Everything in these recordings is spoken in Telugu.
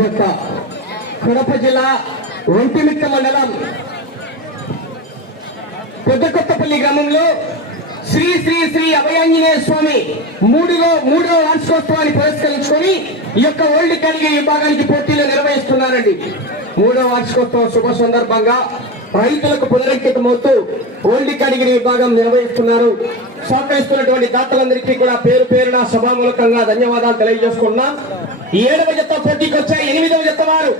యొక్క కడప జిల్లా ఒంటిమిట్ట మండలం పెద్ద కొత్తపల్లి గ్రామంలో శ్రీ శ్రీ శ్రీ అభయాంజనేయ స్వామి మూడులో మూడవ వార్షికోత్సవాన్ని పురస్కరించుకొని ఈ యొక్క ఓల్డ్ కలిగి విభాగానికి పోటీలు నిర్వహిస్తున్నారండి. మూడవ వార్షికోత్సవం శుభ సందర్భంగా రైతులకు పునరంకితమవుతూ ఓల్డ్ కేటగిరీ విభాగం నిర్వహిస్తున్నారు. సహకరిస్తున్నటువంటి దాతలందరికీ కూడా పేరు పేరున సభామూలకంగా ధన్యవాదాలు తెలియజేసుకున్నాం. ఏడవ జత పోటీకి వచ్చే ఎనిమిదవ జత వారు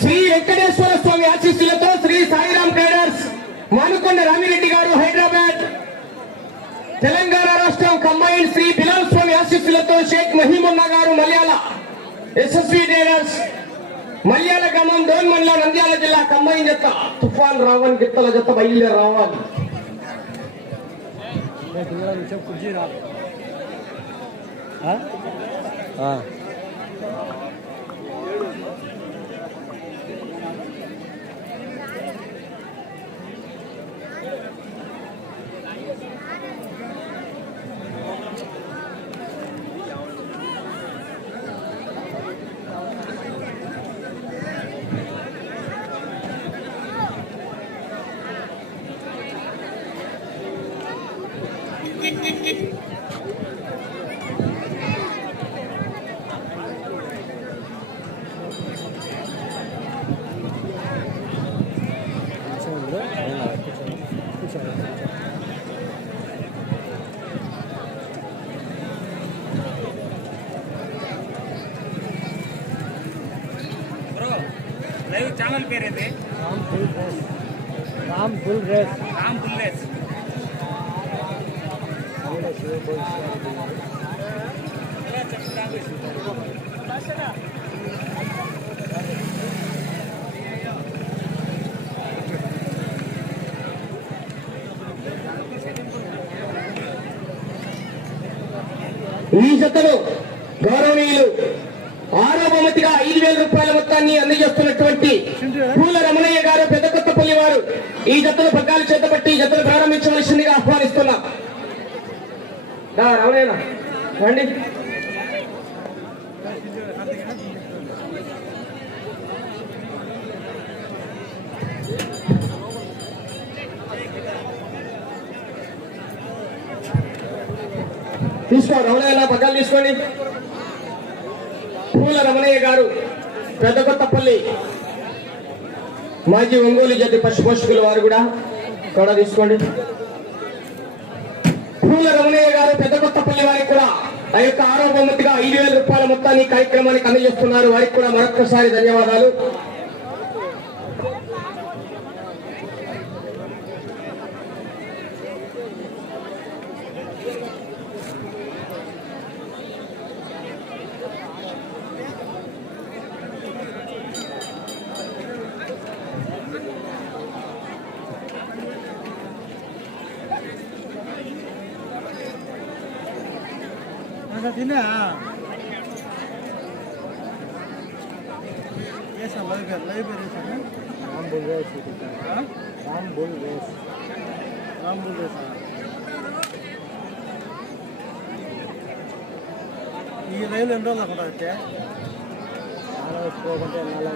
శ్రీ వెంకటేశ్వర స్వామి ఆశీస్సులతో శ్రీ సాయిరామ్ ట్రేడర్స్ మానుకొండ రామిరెడ్డి గారు హైదరాబాద్. తెలంగాణ రాష్ట్రం కంబైన్ శ్రీ బిలాల్ స్వామి ఆశీస్సులతో షేక్ మహీమున్నా గారు మలయాళ ఎస్ఎస్వి ట్రేడర్స్ మలయాళ గ్రామం దోన్మండల నంద్యాల జిల్లా కంబైన్ జత. తుఫాన్ రావణ్ గిత్తల జత బయలుదేరి రావాలి. బ్రో ఛానల్ పేరేంటి Ram full race Ram full race Ram బుల్లేస్ ఈ జతలో రావలేనా రండి. తీసుకో రమణయ్య పక్కన తీసుకోండి. పూల రమణయ్య గారు పెద్ద కొత్తపల్లి. మాజీ ఒంగోలు జడ్డి పశుపోషకులు వారు కూడా కూడా తీసుకోండి. పూల రమణయ్య గారు పెద్ద వారికి కూడా ఆ యొక్క ఆరో బహుమతిగా ఐదు వేల రూపాయల మొత్తాన్ని కార్యక్రమానికి అందజేస్తున్నారు. వారికి కూడా మరొకసారి ధన్యవాదాలు. ఈ రైలు ఎన్ని రోజులు వచ్చే పోకుంటే నెల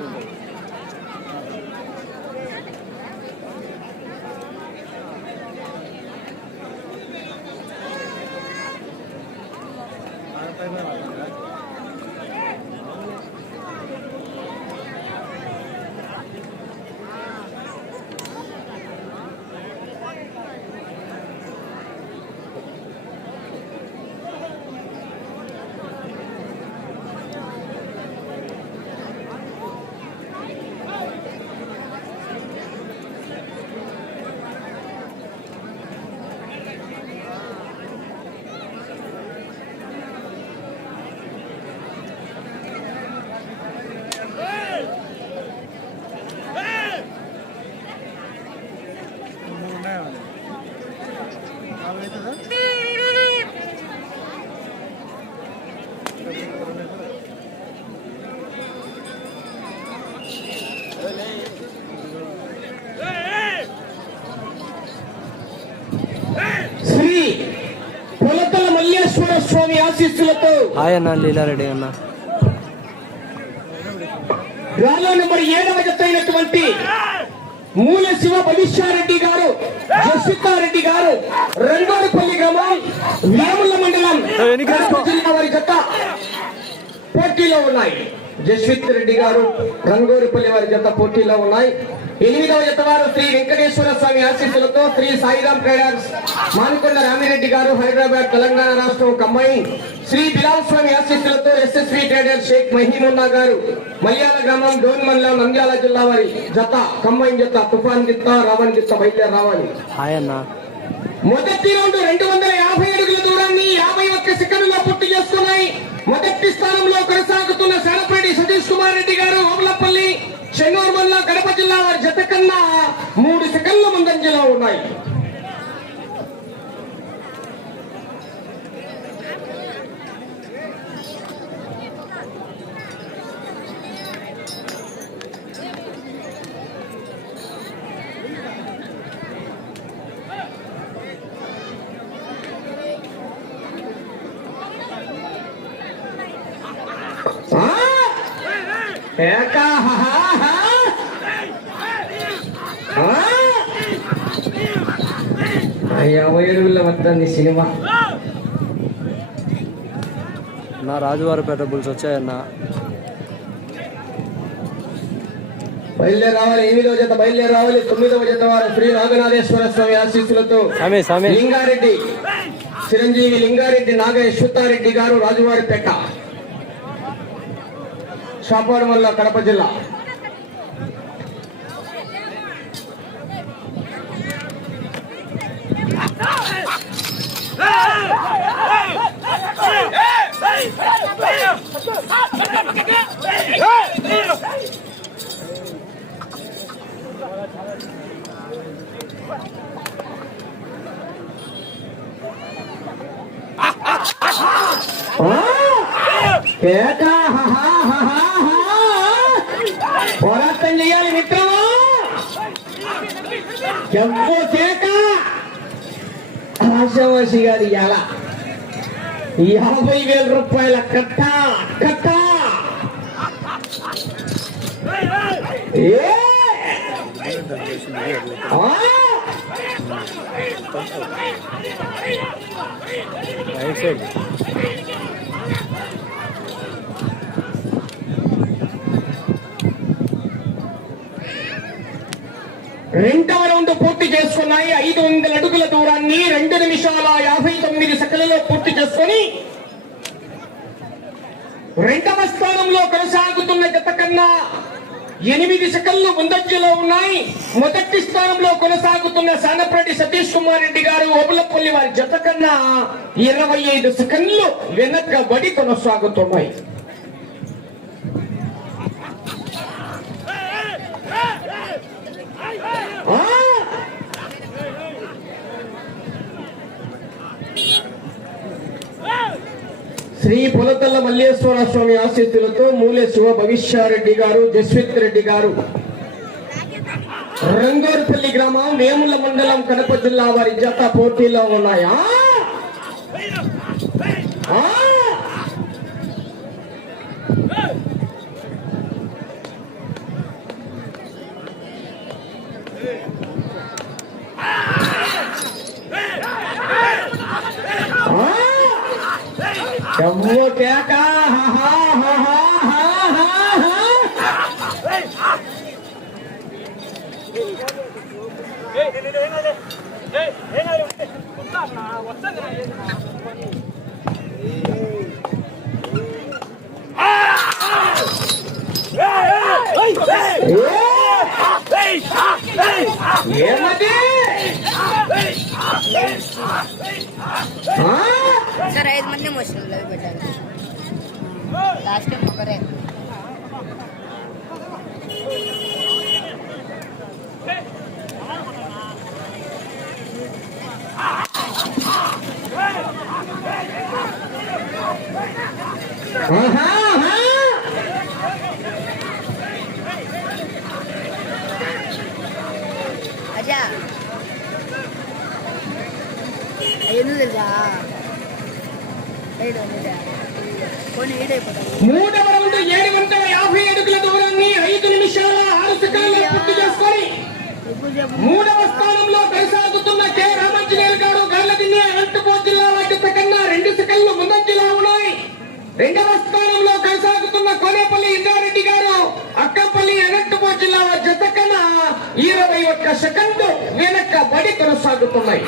మూడు ఉన్నాయా నాలుగు అవుతుందా శ్రీ పొలతల మల్లేశ్వర స్వామి ఆశీస్సులతో ఆశీస్సులతో హాయ్ అన్న లీలారెడ్డి అన్న. డ్రాలో నెంబర్ ఏడవ జత అయినటువంటి మూల శివ భవిష్యారెడ్డి గారు జస్వితారెడ్డి గారు రంగోడపల్లి గ్రామం వేముల మండలం జిల్లా వారి జత పోటీలో ఉన్నాయి. జస్విత్ రెడ్డి గారు రంగోరిపల్లి వారి జత పోటీలో ఉన్నాయి. ఎనిమిదవ జత వారు శ్రీ వెంకటేశ్వర స్వామి ఆశీస్సులతో శ్రీ సాయిరామ్ ట్రేడర్స్ మానుకొండ రామిరెడ్డి గారు హైదరాబాద్ తెలంగాణ రాష్ట్రం కంబైన్ శ్రీ బిలాల్ స్వామి ఆశీస్సులతో ఎస్ఎస్వి ట్రేడర్ షేక్ మహీముల్లా గారు మల్యాల గ్రామం డోన్ మండలం నంద్యాల జిల్లా వారి జత కమ్మాయి జత తుఫాన్ గిత్త రావణ్ గిత్త బయలుదేరి రావాలి. మొదటి రౌండ్ రెండు వందల యాభై అడుగుల దూరాన్ని యాభై ఒక్క సెకండ్లో పూర్తి చేసుకున్నాయి. మొదటి స్థానంలో కొనసాగుతున్న శాలపరెడ్డి సతీష్ కుమార్ రెడ్డి గారు ఓమలపల్లి చెన్నూరు మల్ల కడప జిల్లా వారి జత కన్నా మూడు సెకండ్ల ముందంజలో ఉన్నాయి ఆ! ఏకా హా హా హా. ఆ! ఆ యాభై అడుగుల వద్దండి సినిమా. నా రాజువారిపేట బుల్స్ వచ్చాయన్న. బయలుదేరి రావాలి ఎనిమిదవ జత బయలుదేరి రావాలి తొమ్మిదవ జత వారు శ్రీ నాగనాథేశ్వర స్వామి ఆశీస్సులతో లింగారెడ్డి చిరంజీవి లింగారెడ్డి నాగ యశ్వతారెడ్డి గారు రాజువారిపేట. షాపాడు వల్ల కడప జిల్లా. ఆ! కేక హా హా హా హా హా. పోరాటం చేయాలి మిత్రమా జంబో కేక ఆశావాసి గారు ఇవాళ యాభై వేల రూపాయల కట్ట కట్ట. ఏ! రైట్ సైడ్ రెండవ రౌండ్ పూర్తి చేసుకున్నాయి. ఐదు వందల అడుగుల దూరాన్ని రెండు నిమిషాల యాభై తొమ్మిది సెకండ్లలో పూర్తి చేసుకొని రెండవ స్థానంలో కొనసాగుతున్న గత కన్నా ఎనిమిది సెకండ్లు ముందంజలో ఉన్నాయి. మొదటి స్థానంలో కొనసాగుతున్న సానప్రెడ్డి సతీష్ కుమార్ రెడ్డి గారు ఓబులపల్లి వారి జత కన్నా ఇరవై ఐదు సెకండ్లు వెనకబడి కొనసాగుతున్నాయి. ఆ! శ్రీ పులతల్ల మల్లేశ్వర స్వామి ఆశీస్సులతో మూలే శివ భవిష్యారెడ్డి గారు జస్విత్ రెడ్డి గారు. రంగోర్పల్లి గ్రామం వేముల మండలం కడప జిల్లా వారి జత పోటీలో ఉన్నాయా? सर ऐद मत इमोशनल लगे लास्ट टाइम मगर है మూడవ రౌండ్ ఏడు వందల యాభై అడుగుల దూరాన్ని ఐదు నిమిషాల ఆరు సెకండ్లు పూర్తి చేసుకొని మూడవ స్థానంలో కొనసాగుతున్న కె రామాంజనేయులు గారు గర్లదిన్ని అనంతపురం జిల్లా వాటి కన్నా రెండు సెకండ్లు ముందంజలో ఉన్నాయి రెండవ స్థానంలో కొనసాగుతున్న కోనేపల్లి ఇంద్రారెడ్డి గారు అక్కంపల్లి అనంతపురం జిల్లా జత కన్నా ఇరవై ఒక్క సెకండ్లు వెనకబడి కొనసాగుతున్నాయి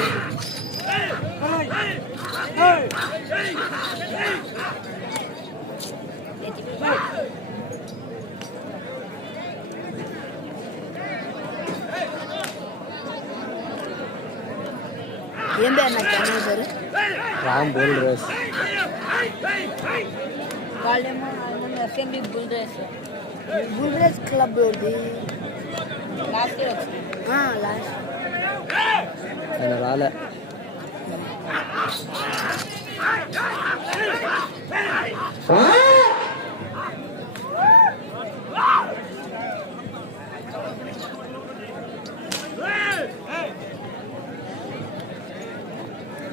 ఏం పేరు నాకు ఛానల్ పేరు రామ్ బుల్ రేస్ వాళ్ళేమో SMB bull race bull race club ఒకటి లాస్ట్ ఇయర్ వచ్చింది లాస్ట్ ఆయన రాలే ఆ!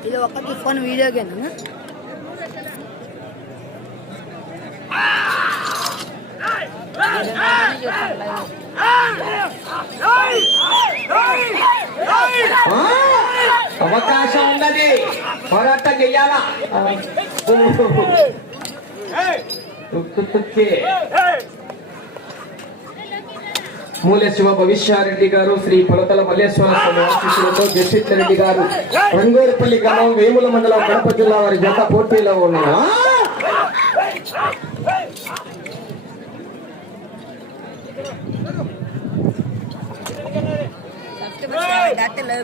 ఇది ఒక్కటి ఫోన్ వీడియో గేమ్ ఆ! అవకాశం ఉన్నది. పోరాటం చెయ్యాలా? మూల శివ భవిష్యారెడ్డి గారు శ్రీ పొలతల మల్లేశ్వర స్వామి ఆశీస్సులతో జస్టిత్ రెడ్డి గారు రంగోరిపల్లి గ్రామం వేముల మండలం కడప జిల్లా వారి జత పోటీలో ఉన్నా డాక్టర్ లవ్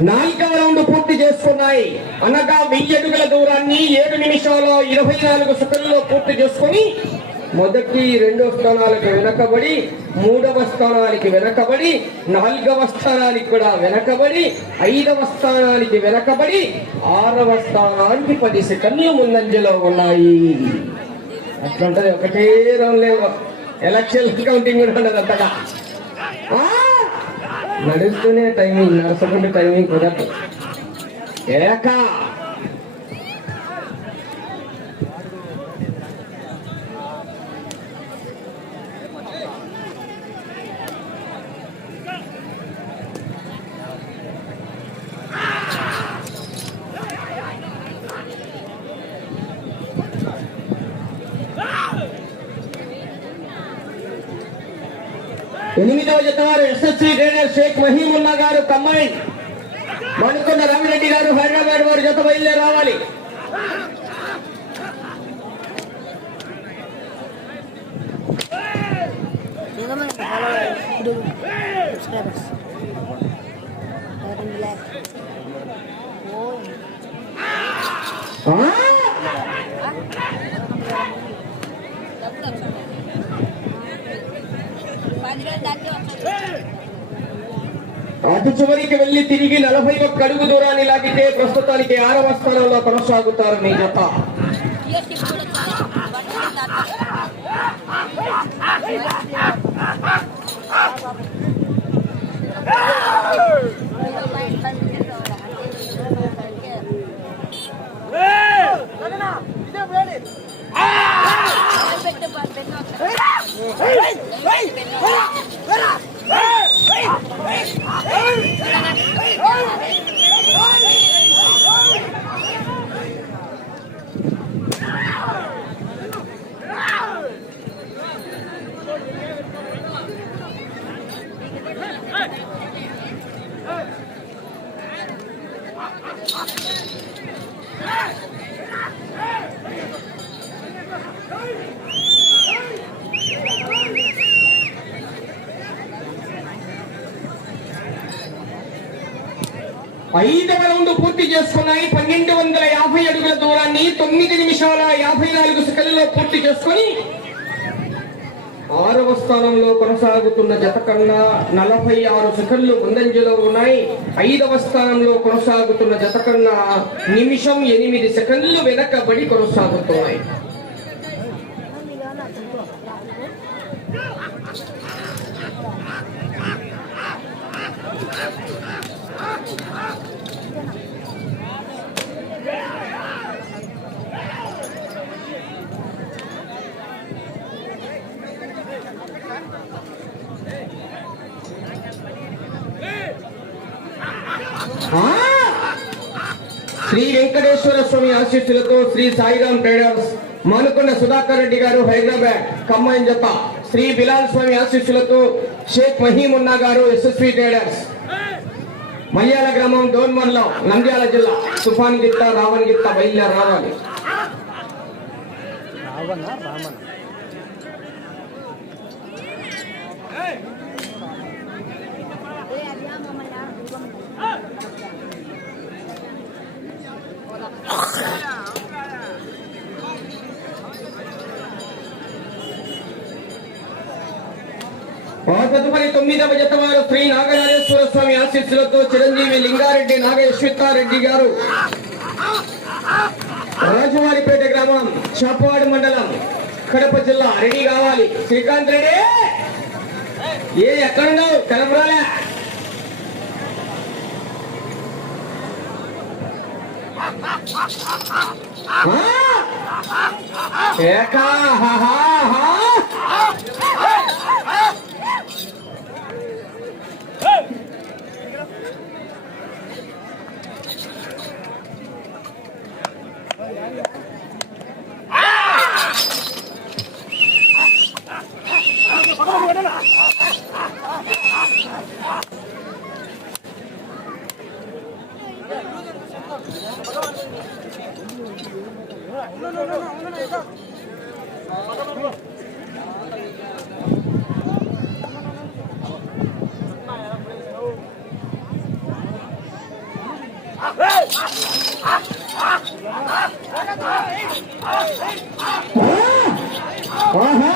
నాలుగవ రౌండ్ పూర్తి చేసుకున్నాయి. అనగా వెయ్యి అడుగుల దూరాన్ని ఏడు నిమిషాల్లో ఇరవై నాలుగు సెకండ్లో పూర్తి చేసుకొని మొదటి రెండో స్థానాలకు వెనకబడి మూడవ స్థానానికి వెనకబడి నాలుగవ స్థానానికి కూడా వెనకబడి ఐదవ స్థానానికి వెనకబడి ఆరవ స్థానానికి పది సెకండ్లు ముందంజలో ఉన్నాయి. అట్లుంటది ఒకటే రౌండ్ లేవు ఎలక్షన్ కౌంటింగ్ కూడా ఉండదు అంతగా. నడుస్తూనే టైమింగ్ నడసకుండా టైమింగ్ కుదరదు. ఏకా ఎనిమిదవ జత వారు ఎస్ఎస్సి ట్రైనర్ షేక్ మహీముల్లా గారు కమ్మాయి మణికొండ రవిరెడ్డి గారు హైదరాబాద్ వారి జత బయలుదేరి రావాలి. ఎంతమంది అటు చివరికి వెళ్ళి తిరిగి నలభై ఒక్క అడుగు దూరాన్ని లాగితే ప్రస్తుతానికి ఆరవ స్థానంలో కొనసాగుతారు మీ జత జిఎస్టీ కూడా చాలా బట్టలు దాటి ఐదవ రౌండ్ పూర్తి చేసుకున్నాయి పన్నెండు వందల యాభై అడుగుల దూరాన్ని తొమ్మిది నిమిషాల యాభై నాలుగు సెకండ్లలో పూర్తి చేసుకొని ఆరవ స్థానంలో కొనసాగుతున్న జత కన్నా నలభై ఆరు సెకండ్లు ముందంజలో ఉన్నాయి. ఐదవ స్థానంలో కొనసాగుతున్న జత కన్నా నిమిషం ఎనిమిది సెకండ్లు వెనకబడి కొనసాగుతున్నాయి ఆ! శ్రీ వెంకటేశ్వర స్వామి ఆశీస్సులతో శ్రీ సాయిరాం ట్రేడర్స్ మానుకొండ సుధాకర్ రెడ్డి గారు హైదరాబాద్ కమ్మాయిన్ జత శ్రీ బిలాల్ స్వామి ఆశీస్సులతో షేక్ మహీమున్నా గారు ఎస్ఎస్వి ట్రేడర్స్. మల్యాల గ్రామం డోన్మర్లం నంద్యాల జిల్లా తుఫాన్ గిత్త రావణ్ గిత్త బయలుదేరి రావాలి. రావణ తదుపరి తొమ్మిదవ జత వారు శ్రీ నాగరాజేశ్వర స్వామి ఆశీస్సులతో చిరంజీవి లింగారెడ్డి నాగేశ్వతారెడ్డి గారు. రాజువారిపేట గ్రామం చాపవాడు మండలం కడప జిల్లా రెడీ కావాలి. శ్రీకాంత్ రెడ్డి! ఏ ఎక్కడున్నావు కనపరాలే ఏకా హా హా హా ఆహా!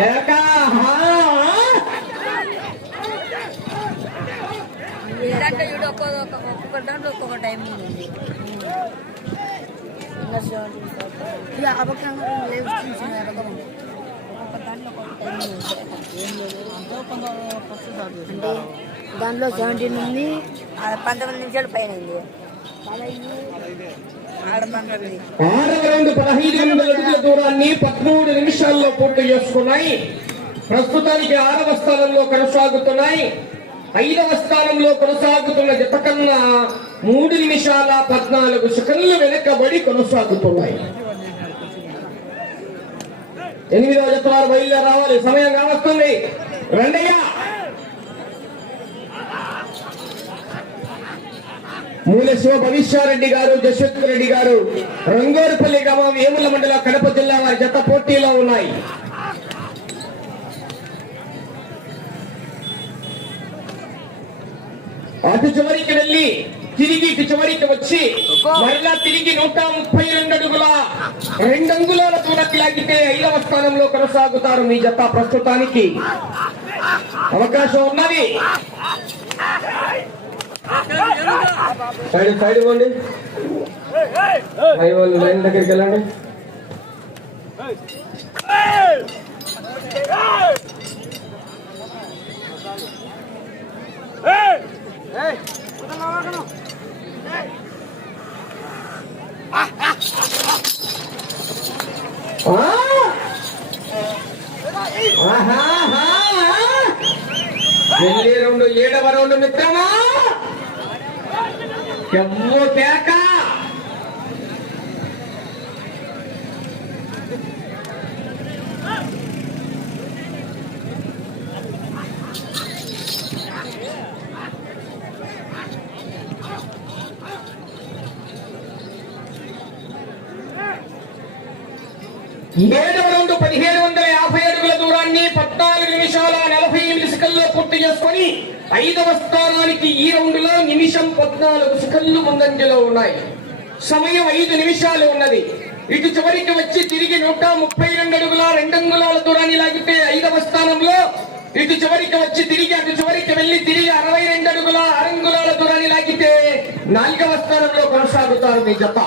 ఏకా హా ఏంటంటే చూడు ఒక్కొక్క ఒక్కొక్క- ఒక్కొక్క దాంట్లో టైమింగ్ ఉంది ఇంకా సెవెంటీ ఇక అబద్ధంగా లేవు ఒక్కొక్క దాంట్లో ఒక్కొక్క టైమింగ్ ఏం లేదు అంటే దాంట్లో సెవెంటీన్ ఉంది ఆడ పంతొమ్మిది నిమిషాలు పైన ఉంది. ఆరవ పదహైదు వందల అడుగుల దూరాన్ని పదమూడు నిమిషాల్లో పూర్తి చేసుకున్నాయి. ప్రస్తుతానికి ఆరవ స్థానంలో కొనసాగుతున్నాయి. ఐదవ స్థానంలో కొనసాగుతున్న జత కన్నా మూడు నిమిషాల పద్నాలుగు సెకండ్లు వెనకబడి కొనసాగుతున్నాయి. ఎనిమిదవ జతవారు బయలుదేరి రావాలి సమయం కావస్తుంది. రండయ్యా! మూల శివ భవిష్యారెడ్డి గారు జశ్వంత్ రెడ్డి గారు రంగోరపల్లి గ్రామం ఏముల మండలం కడప జిల్లా వారి జత పోటీలో ఉన్నాయి. అటు చివరికి వెళ్ళి తిరిగి ఇటు చివరికి వచ్చి మరలా తిరిగి నూట ముప్పై రెండు అడుగుల రెండు అంగుళాల దూరకి లాగితే ఐదవ స్థానంలో కొనసాగుతారు మీ జత ప్రస్తుతానికి అవకాశం ఉన్నది సైడ్ సైడ్ ఇవ్వండి సైడ్ వాళ్ళు లైన్ దగ్గరికి వెళ్ళండి! రెండు ఏడవ రెండు మిత్రమా? ఎమ్మో తేకా ఏడవ రౌండ్ పదిహేను వందల యాభై అడుగుల దూరాన్ని పద్నాలుగు నిమిషాల నలభై ఎనిమిది సెకండ్లో పూర్తి చేసుకొని ఐదవ స్థానానికి ఈ రౌండ్లో నిమిషం పద్నాలుగు సెకండ్లు ముందంజలో ఉన్నాయి. సమయం ఐదు నిమిషాలు ఉన్నది. ఇటు చివరికి వచ్చి తిరిగి నూట ముప్పై రెండు అడుగుల రెండు అంగుళాల దూరాన్ని లాగితే ఐదవ స్థానంలో ఇటు చివరికి వచ్చి తిరిగి అటు చివరికి వెళ్ళి తిరిగి అరవై రెండు అడుగుల అరంగుళాల దూరాన్ని లాగితే నాలుగవ స్థానంలో కొనసాగుతారు మీ జత.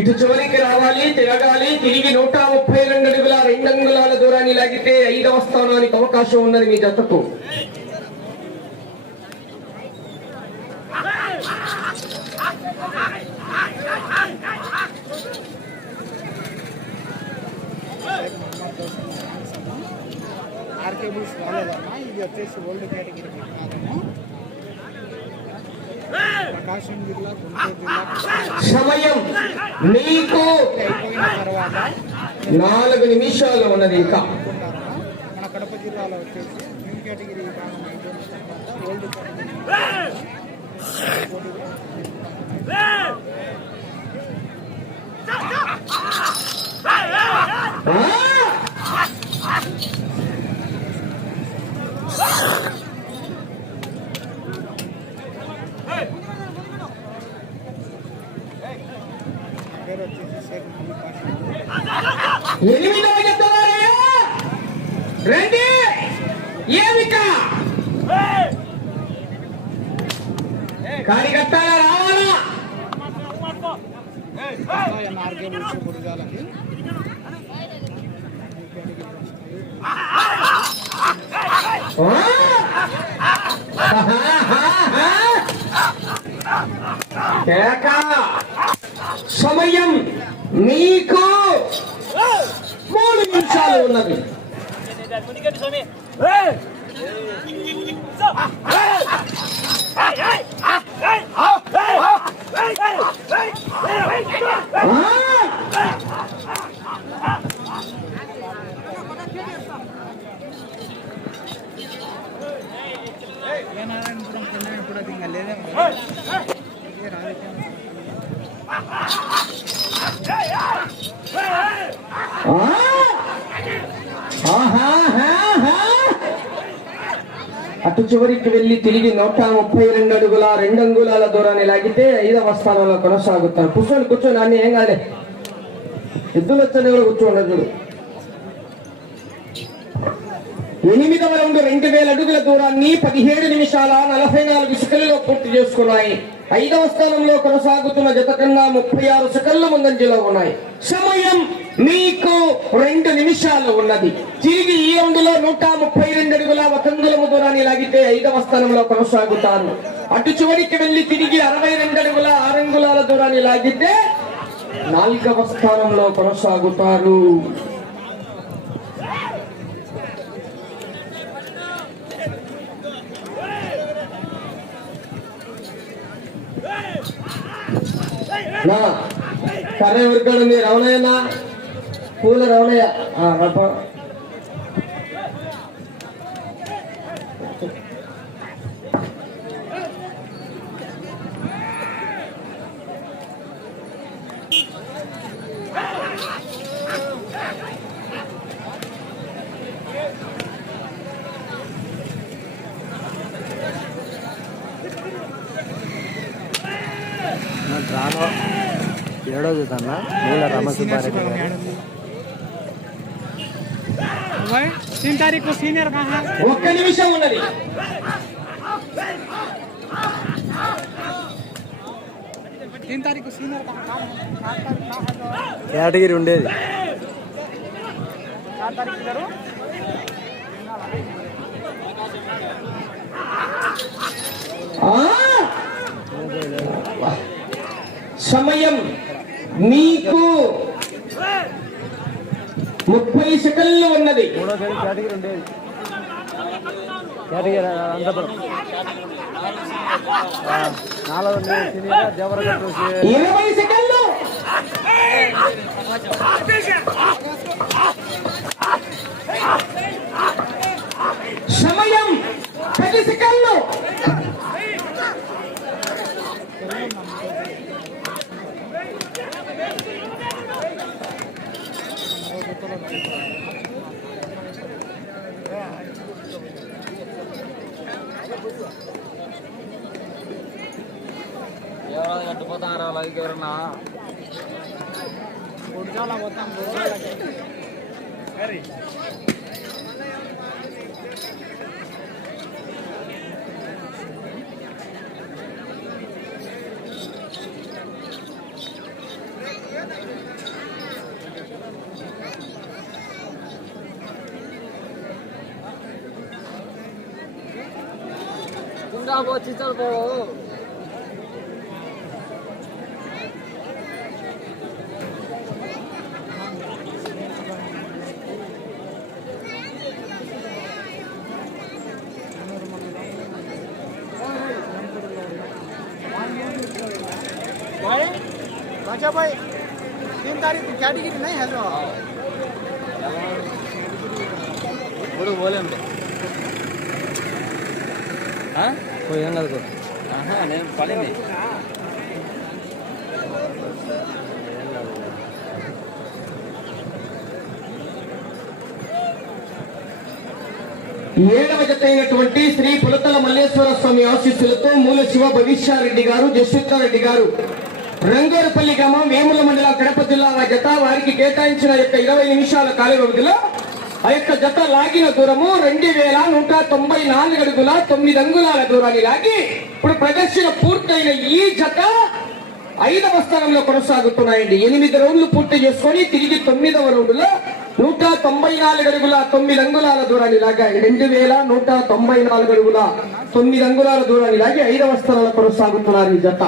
ఇటు చివరికి రావాలి తిరగాలి. తిరిగి నూట ముప్పై రెండు అడుగుల రెండు అంగుళాల దూరాన్ని లాగితే ఐదవ స్థానానికి అవకాశం ఉన్నది మీ జతకు Hey! సమయం మీకు మూడు నిమిషాలు ఉన్నది. నారాయణపురం పిల్లలు ఇంకా లేదేమో ఇదే రాజకీయం ఆ! ఆహాహాహా! అటు చివరికి వెళ్ళి తిరిగి నూట ముప్పై రెండు అడుగుల రెండు అంగుళాల దూరాన్ని లాగితే ఐదవ స్థానంలో కొనసాగుతారు. కూర్చొని కూర్చొని అన్ని ఏం కాలే ఎద్దులు వచ్చని కూడా కూర్చోండి చూడు ఎనిమిదవ రౌండ్ రెండు వేల అడుగుల దూరాన్ని పదిహేడు నిమిషాల నలభై నాలుగు సెకండ్లలో పూర్తి చేసుకున్నాయి. ఐదవ స్థానంలో కొనసాగుతున్న జత కన్నా ముప్పై ఆరు సెకండ్లు ముందంజలో ఉన్నాయి. సమయం మీకు రెండు నిమిషాలు ఉన్నది. తిరిగి ఈ అందులో నూట ముప్పై రెండు అడుగుల వతంగులము దూరాన్ని లాగితే ఐదవ స్థానంలో కొనసాగుతారు. అటు చివరికి వెళ్ళి తిరిగి అరవై రెండు అడుగుల ఆరంగుళాల దూరాన్ని లాగితే నాలుగవ స్థానంలో కొనసాగుతారు. కర్ర ఎవరికాడు ఉంది రవణయ్యనా పూల రవణయ్య కన్న మూల రామసుబ్బారెడ్డి గారు. తారీఖు సీనియర్ ఒక్క నిమిషం ఉన్నది కేటగిరీ ఉండేది. సమయం నీకు ముప్పై సెకండ్లు ఉన్నది. ఇరవై సెకండ్లు. సమయం పది సెకండ్లు. ఎవరో కట్టుపోతారా అలాగే ఎవరన్నా? గుడ్జాల మొత్తం గుడిచాలకి సరే ఇంకా వచ్చి చదువు పడింది. ఏడవ జత అయినటువంటి శ్రీ పులతల మల్లేశ్వర స్వామి ఆశీస్సులతో మూల శివ భవిష్యారెడ్డి గారు జస్విత్రారెడ్డి గారు రంగోరపల్లి గ్రామం వేముల మండలం కడప జిల్లా ఆ జత వారికి కేటాయించిన యొక్క ఇరవై నిమిషాల కాల వ్యవధిలో ఆ యొక్క జత లాగిన దూరము రెండు వేల నూట తొంభై నాలుగు అడుగుల తొమ్మిది అంగుళాల దూరాన్ని లాగి ఇప్పుడు ప్రదర్శన పూర్తయిన ఈ జత ఐదవ స్థానంలో కొనసాగుతున్నాయండి. ఎనిమిది రౌండ్లు పూర్తి చేసుకొని తిరిగి తొమ్మిదవ రౌండ్లో నూట తొంభై నాలుగు అడుగుల తొమ్మిది అంగుళాల దూరాన్ని లాగాయి. రెండు వేల నూట తొంభై నాలుగు అడుగుల తొమ్మిది అంగుళాల దూరాన్ని లాగి ఐదవ స్థానంలో కొనసాగుతున్నారు ఈ జత.